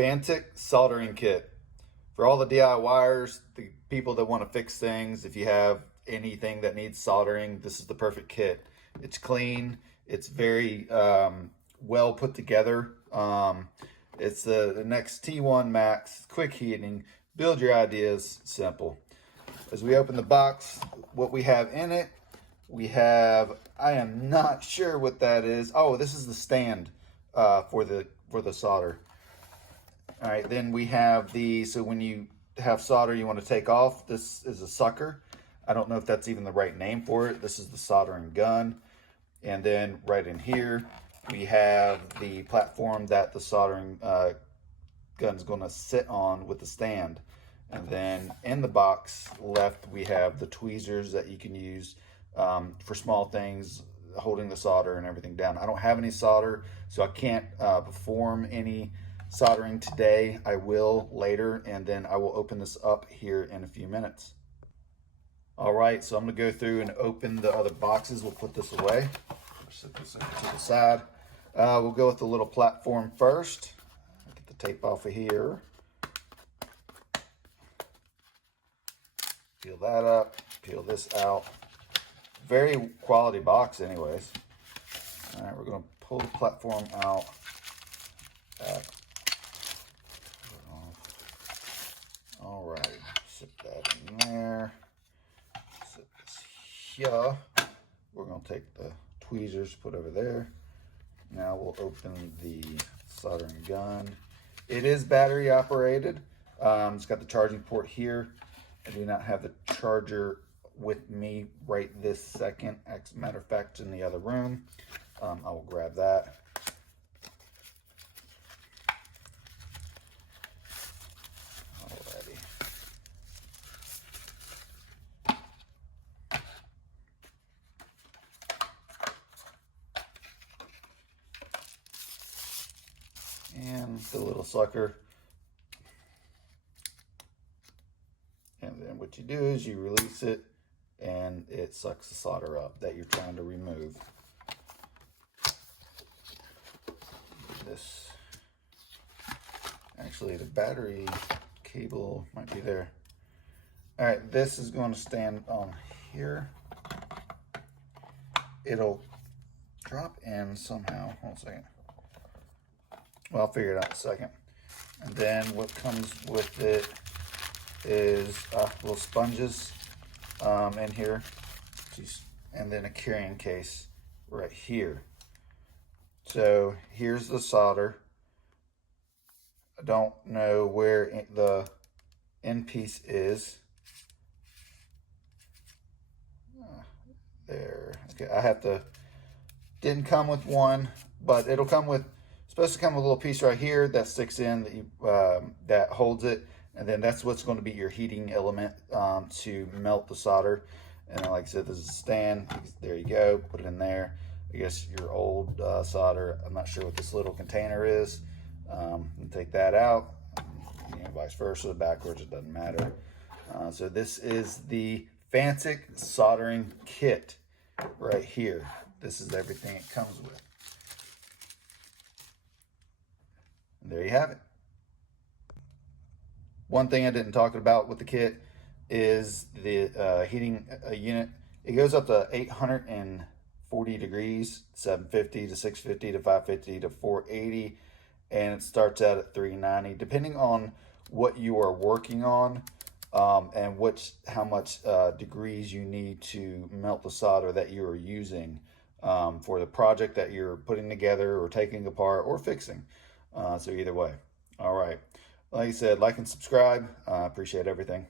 FANTTIK soldering kit. For all the DIYers, the people that want to fix things, if you have anything that needs soldering, this is the perfect kit. It's clean, it's very well put together. It's the next T1 Max, quick heating, build your ideas, simple. As we open the box, what we have in it, we have, I am not sure what that is. Oh, this is the stand for the solder. All right, then we have so when you have solder you want to take off, this is a sucker. I don't know if that's even the right name for it. This is the soldering gun. And then right in here, we have the platform that the soldering gun is going to sit on with the stand. And then in the box left, we have the tweezers that you can use for small things, holding the solder and everything down. I don't have any solder, so I can't perform any soldering today. I will later, and then I will open this up here in a few minutes. All right, so I'm gonna go through and open the other boxes. We'll put this away, set this over to the side. We'll go with the little platform first. Get the tape off of here. Peel that up, peel this out. Very quality box anyways. All right, we're gonna pull the platform out. All right, sit that in there. Set this here. We're gonna take the tweezers, put over there. Now we'll open the soldering gun. It is battery operated. It's got the charging port here. I do not have the charger with me right this second. As a matter of fact, it's in the other room. I will grab that. Alrighty. And the little sucker. And then what you do is you release it and it sucks the solder up that you're trying to remove. This, actually the battery cable might be there. All right, this is going to stand on here. It'll drop in somehow. Hold on a second. Well, I'll figure it out in a second. And then what comes with it is little sponges in here, and then a carrying case right here. So here's the solder. I don't know where the end piece is. There. Okay, I have to. Didn't come with one, but it'll come with. Supposed to come with a little piece right here that sticks in that you that holds it. And then that's what's going to be your heating element to melt the solder. And then, like I said, this is a stand. There you go. Put it in there. I guess your old solder. I'm not sure what this little container is. And take that out. You know, vice versa, backwards, it doesn't matter. So this is the FANTTIK soldering kit right here. This is everything it comes with. And there you have it. One thing I didn't talk about with the kit is the heating unit. It goes up to 840 degrees, 750 to 650 to 550 to 480, and it starts out at 390, depending on what you are working on and how much degrees you need to melt the solder that you are using for the project that you're putting together or taking apart or fixing. So either way. All right. Like I said, like and subscribe. I appreciate everything.